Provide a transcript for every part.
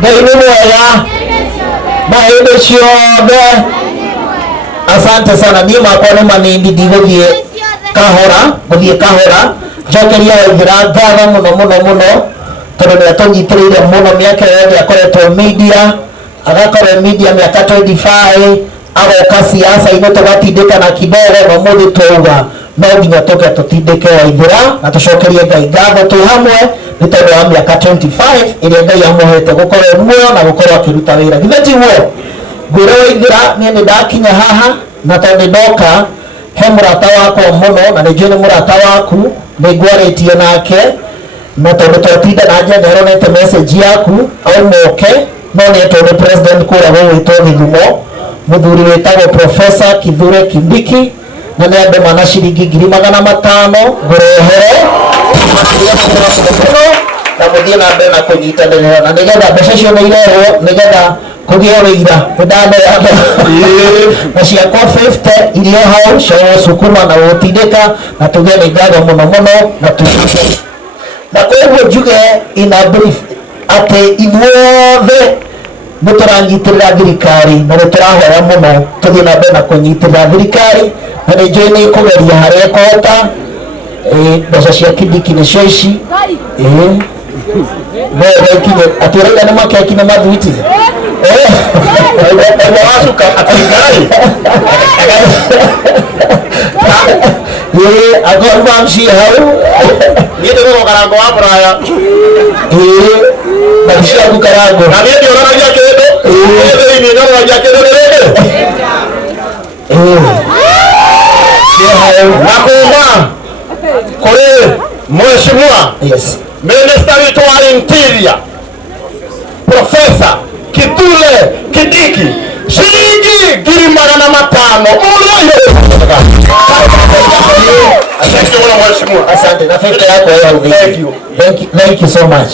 Ngai nĩ mwega na hĩndĩ ciothe. Asante sana. Niĩ makwa nĩ manini ndigũthiĩ kahora njokeria Waithĩra ngatho mũno tondũ nĩ atũnyitĩrĩire mũno mĩaka yothe akoretwo media, agakorwo media mĩaka 25, agoka siasa-inĩ tũgatindĩka na kidogo, na mũthĩ twauga no nginya tũke tũtindĩke Waithĩra na tũcokerie Ngai ngatho twĩ hamwe nĩ tondũ wa mĩaka 25 ĩrĩa Ngai amũhete gũkorwo muoyo na gũkorwo akĩruta wĩra. Githĩ tiguo? Ngwĩre Waithĩra niĩ nĩ ndakinya haha na tondũ ndoka he mũrata wakwa mũno na nĩnjũĩ nĩ mũrata waku, nĩ ngwarĩtie nake na tondũ twatinda na njĩra nĩaronete message yaku aumoke no nĩetwo nĩ president kũrĩa gwĩtwo Gĩthumo, mũthuri wĩtagwo Professor Kithure Kindiki, na nĩ andũ mana ciringi 500,000 ngũrehere na mũthiĩ na mbere na kũnyitanĩra na nĩgetha mbeca icio nĩ irehwo nĩgetha kũgĩa wĩira nĩndaneana na ciakwa 50 iria hau cia sukuma na gũtindĩka na tũgĩe nĩ ngatho mũno na tũtindĩke. Na koguo njuge ina brief atĩ inyuothe nĩ tũranyitĩrĩra thirikari na nĩ tũrahoya mũno tũthiĩ na mbere na kũnyitĩrĩra thirikari, na nĩ njũĩ nĩ kũgeria harĩa ĩkũhota. Mbeca cia Kindiki nĩcio ici ikinye atĩrĩga nĩ makeki na mathuiti wacuka atĩngai agormamci hau niĩ ndĩrĩgo karango wa mũraya na ciaku karango na niĩ ndioranagia kĩndũ thĩinĩ nyonagia kĩndũ gĩkĩ na kuma kũrĩ mheshimiwa Minister wetu wa Interior Professor Kithure Kindiki shilingi 500,000. Asante na fekta yako ya thank you so much.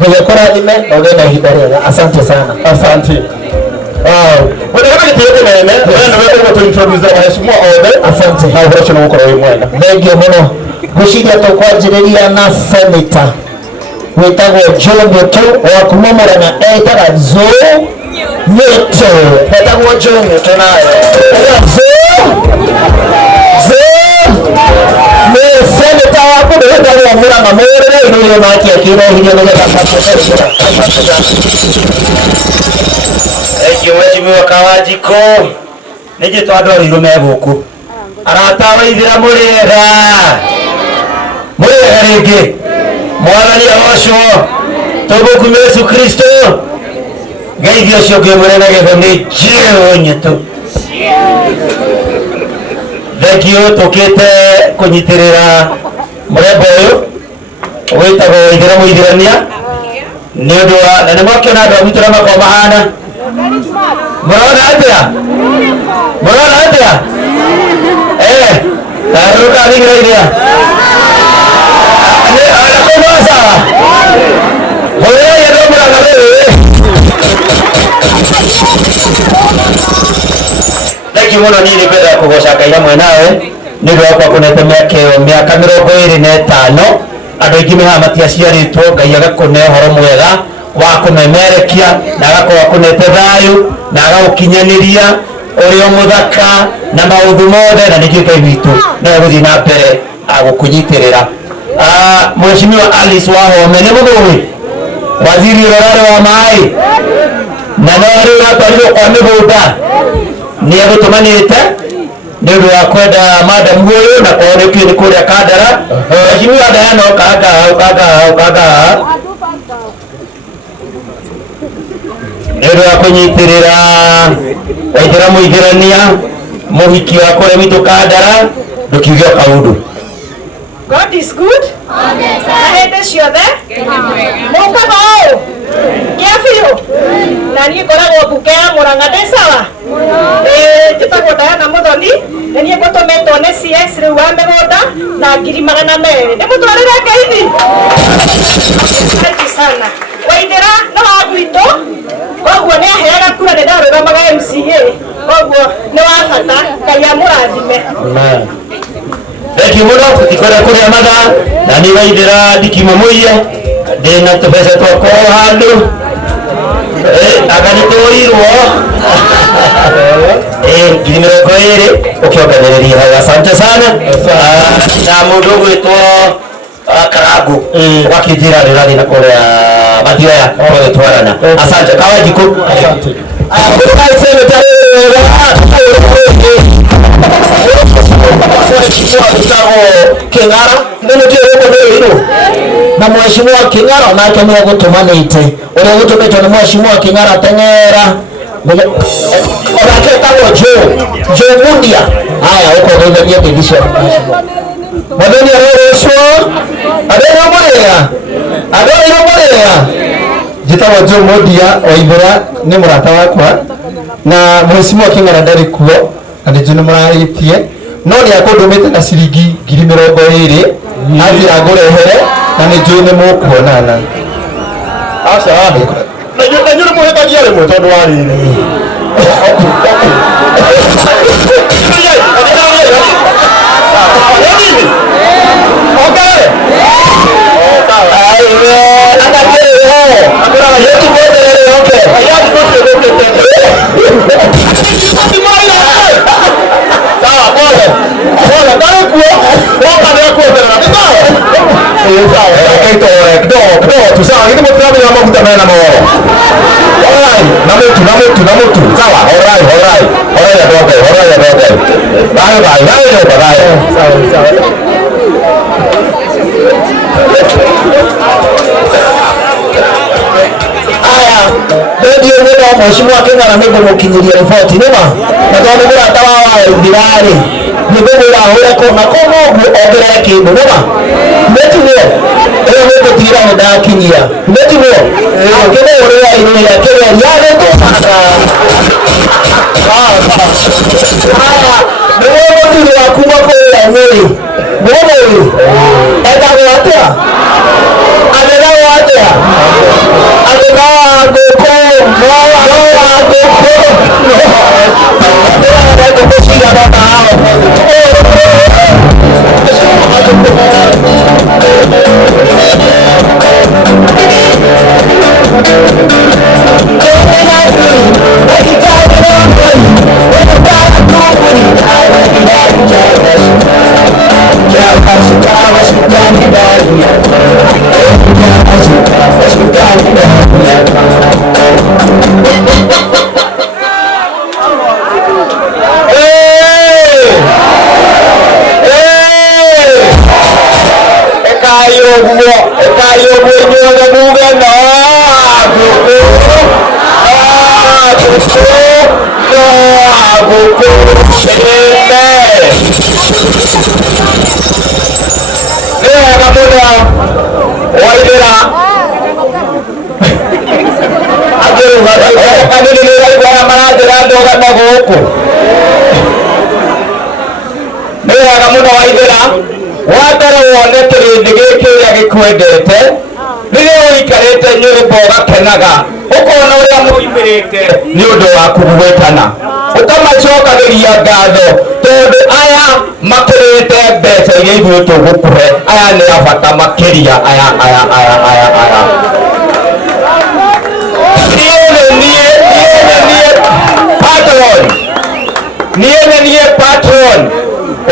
Ningekora nime na ugenda hidaria. Asante sana. Asante. Wewe kama kitu nene, wewe ndio introduce mheshimiwa Ode. Asante. Hao wote na ukoro mwega. Thank you muno. Gushiria tukwanjĩrĩria na senator wĩtagwo Joe Nyoto wa kuma Murang'a etaga Joe Nyoto, wĩtagwo Joe Nyoto naye nĩ senator wa kũndũ wĩtagwo Murang'a mũrĩre irio nake akĩrohirie nĩgetha mheshimiwa Kawajiko nĩnjĩ twandorirwo me gũkũ arata Waithĩra mũrĩega rĩngĩ mwathani agocwo tũgũkumĩ Yesu Kristo Ngai ũcio ngĩmwĩra na gĩthũri Joe Nyoto. Thengio tũkĩte kũnyitĩrĩra mũrembo ũyũ wĩtagwo Waithĩra mũithĩrania nĩ ũndũ wa na nĩmwakĩona andũ agwitũ na makao mahana mũrona atĩa tarũka thingĩrĩria anakomasawa mũrĩrĩa nĩ Murang'a rĩrĩ. Thengiũ mũno niĩ nĩngwenda kũgoca Ngai hamwe nawe nĩ ũndũ wakwa kũnete mĩaka 25 andũ aingĩ mehaha matiaciarĩtwo Ngai agakũne ũhoro mwega wa kũmemerekia na agakorwo akũnete thayũ na agagũkinyanĩria ũrĩ o mũthaka na maũndũ mothe na nĩkĩo Ngai witũ no egũthiĩ na mbere agũkũnyitĩrĩra. Mheshimiwa Alice Wahome nĩ mũthuri waziri ũrarĩ wa maĩ na no rĩu atwarirwo kwa mĩgũnda nĩ egũtũmanĩte nĩ ũndũ wa kwenda madam ũyũ na kwao nĩkĩo nĩ kũrĩa Kandara. Mheshimiwa Diana kanga nĩ ũndũ wa kũnyitĩrĩra Waithĩra mũithĩrania mũhiki wa kũrĩa witũ Kandara ndũkiuge kaũndũ. God is good. Amen. Hĩndĩ ciothe mũkaga ũũ gĩa biũ na niĩ ngoragwo mbuke ya Murang'a ndĩ sawa njĩtagwo Diana Mũthoni na niĩ ngũtũmĩtwo nĩ CS rĩu wa mĩgũnda na 200,000 nĩ mũtwarĩre ngeithi. Thank sana. Waithĩra nĩ wa gwitũ koguo nĩ aheaga kura nĩ ndarũgamaga MCA koguo nĩ wa bata Ngai amũrathime. Thank you mũno tũtikwenda kũrĩa mathaa na nĩ Waithĩra ndikimũmũiye ndina tubece twako handu akanituirwo ngiri 20 ukiongereria haga. Asante sana na mundu gwitwo Karagu wakijira rirani na kuria mathioya gwitwarana. Asante Kawanjiku. Asante King'ara na Mheshimiwa King'ara nake nĩ gũtũmanĩte ũrĩa gũtũmĩtwo nĩ Mheshimiwa King'ara teng'era onake etagwo Joe Mundia. Haya ũkũgeithania ngeithi cia Mwathani arogocwo andũ mũrĩa njĩtagwo Joe Mundia Waithera nĩ mũrata wakwa na Mheshimiwa King'ara ndarĩ kuo na nĩ njũĩ nĩ mũrarĩtie no nĩ akũndũmĩte na ciringi 20,000 anjĩra ngũrehere na nĩ njũĩ nĩ mũkuonana. Aca na nyũrĩ mũhĩtagia rĩmwe tondũ wa rĩrĩ Mheshimiwa King'ara nĩngũmũkinyĩria riboti nĩma na tondũ mũrata wa Waithĩra-rĩ nĩngũmwĩra ahũre kona kona ũguo ongerere kĩndũ nĩma nĩtiguo ĩyo nĩngũtigĩra nĩndakinyia nĩtiguo akĩmũhũrĩra iria kĩrĩa rĩagĩtũmaga nĩguo mũthuri waku makũrĩra Nyĩrĩ mũmũĩ etagwo atĩa agĩtagwo atĩa kwendete rĩrĩa ũikarĩte nyũmba ũgakenaga ũkona ũrĩa mũimbĩrĩte nĩ ũndũ wa kũgwĩtana ũkamacokagĩria ngatho tondũ aya makĩrĩte mbeca iria ithuĩ tũgũkũhe aya nĩ abata makĩria aya niĩ patron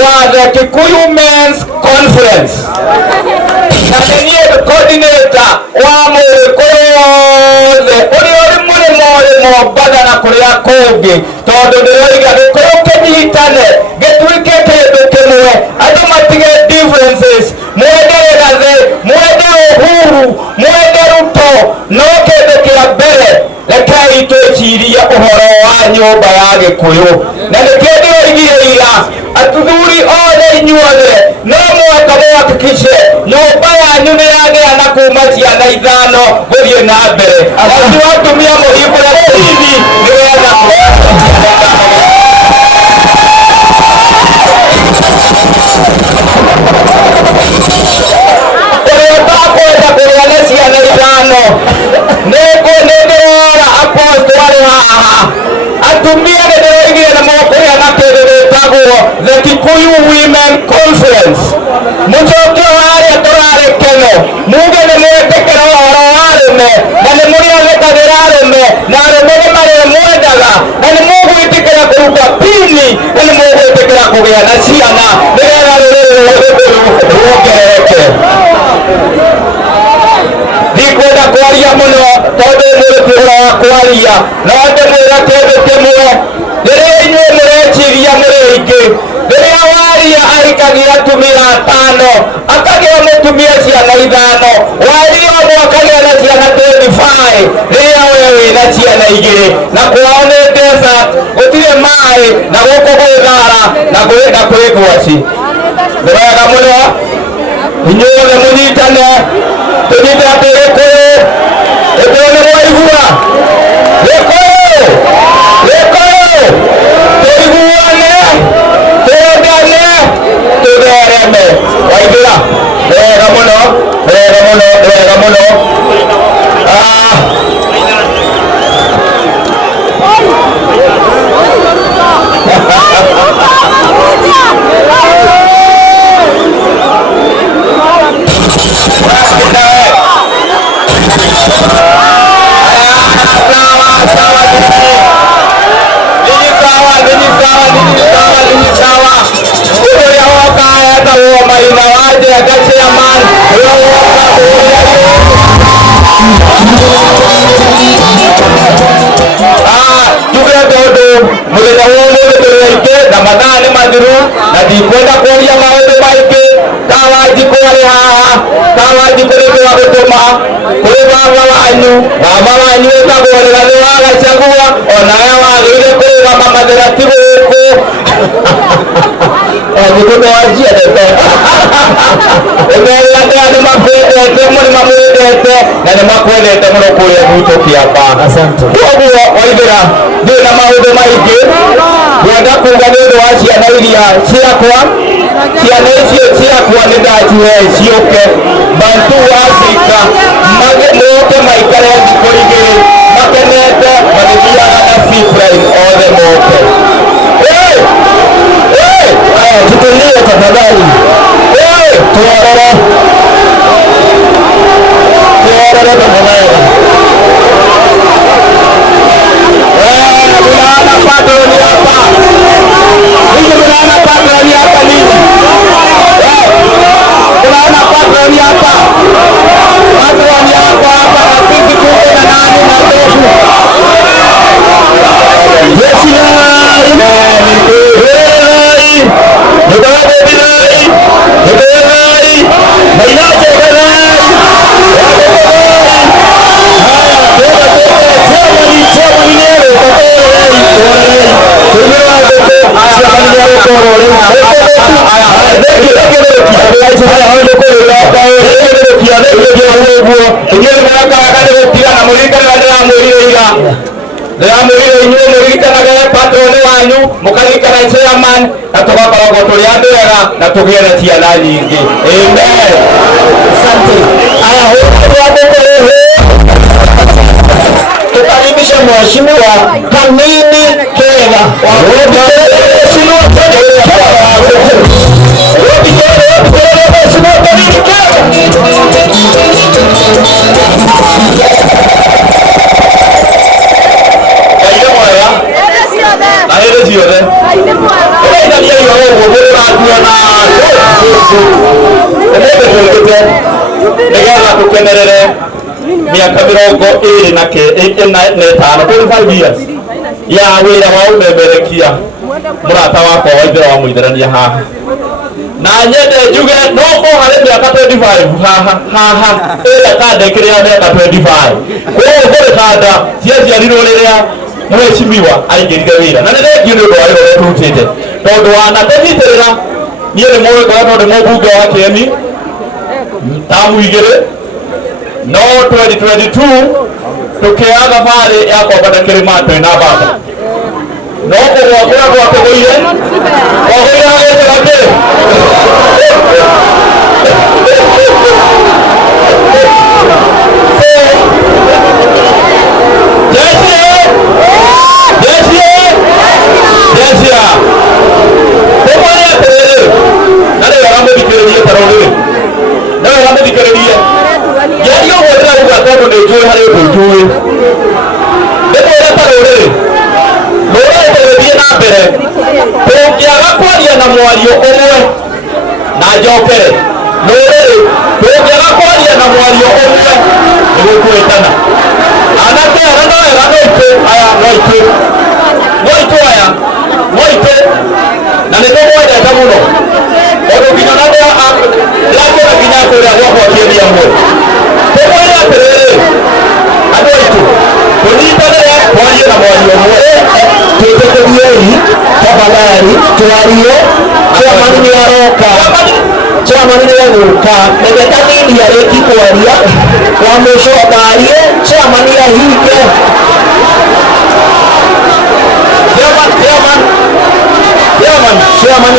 wa the Kikuyu Men's Conference na niĩ coordinator wa mũgĩkũyũ yothe ũrĩa ũrĩ mũrĩmo Mombatha na kũrĩa kũngĩ tondũ ndĩroiga Gĩkũyũ kĩnyitane gĩtuĩke kĩndũ kĩmwe andũ matige differences mwende Rigathĩ mwende Uhuru mwende Ruto no kĩndũ kĩa mbere rekei twĩcirie ũhoro wa nyũmba ya Gĩkũyũ na nĩkĩo ndĩroigire ira athuri othe inyuothe no mũhaka mũhakikishe nyũmba yanyu nĩyagĩana kuma ciana 5 gũthiĩ na mbere acio atumia mũhingũre TV nĩgetha ũrĩa ũtakwenda kũrĩa nĩ ciana 5 nĩndĩrora apostle arĩ haha atumia nĩndĩroigire nĩ mũkũrĩa na kĩndũ etagwo the Kikuyu Women Conference mucoke harĩa tũrarekeno muge nĩ mwĩtĩkĩra ũhoro wa arũme na nĩ mũrĩathĩkagĩra arũme na arũme nĩ marĩa mwendaga na nĩ mũgwĩtĩkĩra kũruta pini na nĩ mũgwĩtĩkĩra kũgĩa na ciana nĩgetha rũrĩrĩ ruongerereke. Ndikwenda kwaria mũno tondũ mũrĩti ũhoro wa kwaria no ndĩmwĩra kĩndũ kĩmwe rĩrĩa inyuĩ mũreciria mũrĩ aingĩ rĩrĩa Waria ahikagia atumia 5 akagĩa mũtumia ciana 5 Waria ũmwe akagĩa na ciana 25 rĩrĩa we wĩna ciana 2 na kwao nĩ desert gũtirĩ maĩ na gũkũ gwĩ thara na kwĩ ngwaci. Nĩ wega mũno inyuothe mũnyitane tũnyite atĩ Gĩkũyũ nĩ mwaigua Gĩkũyũ tũiguane tũendane tũthereme. Waithĩra wega mũno wega mũno. Mũthenya wa ũmũthĩ tũrĩ aingĩ na mathaa nĩ mathiru na ndikwenda kwaria maũndũ maingĩ. Kawanjikũ arĩ haha, Kawanjikũ nĩ twagũtũma kũrĩ baba wanyu wĩtagwo Rigathĩ wa Gachagua onawe wagĩrĩire kũrũgama mathĩrati gũkũ Wanjikũ nĩ waciendete ũmeera andũ nĩ makwendete mũno mamwendete na nĩ makwendete mũno kũrĩa gwitũ Kĩamba. Koguo Waithĩra ndĩ na maũndũ maingĩ ngwenda kuuga nĩ ũndũ wa ciana iria ciakwa. Ciana icio ciakwa nĩ ndacihe ciũke Bantu Africa moke maikare thikũ igĩrĩ makenete magĩthiaga na zipline othe moke. Tutulie tafadhali, tuorore tafadhali. Tunaona patroni hapa, hivi tunaona patroni hapa nini? Tunaona patroni hapa, patroni hapa na sisi tuko na nani na ndogo. Yesu ndĩramwĩrire inyuĩ mũririkanaga patroni wanyu mũkaririkana chairman na tũgakoragwo tũrĩ andũ ega na tũgĩe na ciana nyingĩ. Amen. Asante. Tukaribisha mheshimiwa Kanini Kega. Nĩgetha tũkenerere mĩaka 25 years ya wĩra wa ũmemerekia mũrata wakwa Waithĩra wa Mũithĩrania haha na nyende njuge no harĩ mĩaka 25 haha ĩrĩa kandekire ya mĩaka 25 koguo kũrĩ kanda ciaciarirwo rĩrĩa mheshimiwa aingĩrire wĩra na nĩ thengio nĩ ũndũ wa wĩra ũrĩa tũrutĩte tondũ wanatũnyitĩrĩra niĩ nĩ mũĩ ngoretwo ndĩ mũmbunge wa Kĩeni tamu 2 no 2022 tũkĩoya thabarĩ ya kwambata kĩrĩma twĩna baba no kũgwa kũrĩa gwatũgũire gwagũire agĩtĩra kĩ tũngĩaga kwaria na mwario ũmwe na njokere rũrĩrĩ, tũngĩaga kwaria na mwario ũmwe nĩ gũkwĩtana. Anake aya no wega noitũ aya noitũ aya noitũ, na nĩ tũmwendete mũno ũndũ nginya na ndĩrakĩona nginya kũrĩa gwakwa kĩendia mwe. Tũmwĩre atĩrĩrĩ andũ aitũ, tũnyitanĩre twarie na mwario ũmwe, twĩtĩkĩriei tafadhali twarie. Chairman nĩ aroka, chairman nĩ agũka, reke kanini arĩki kwaria wa mũico ndarie, chairman ahinge. Chairman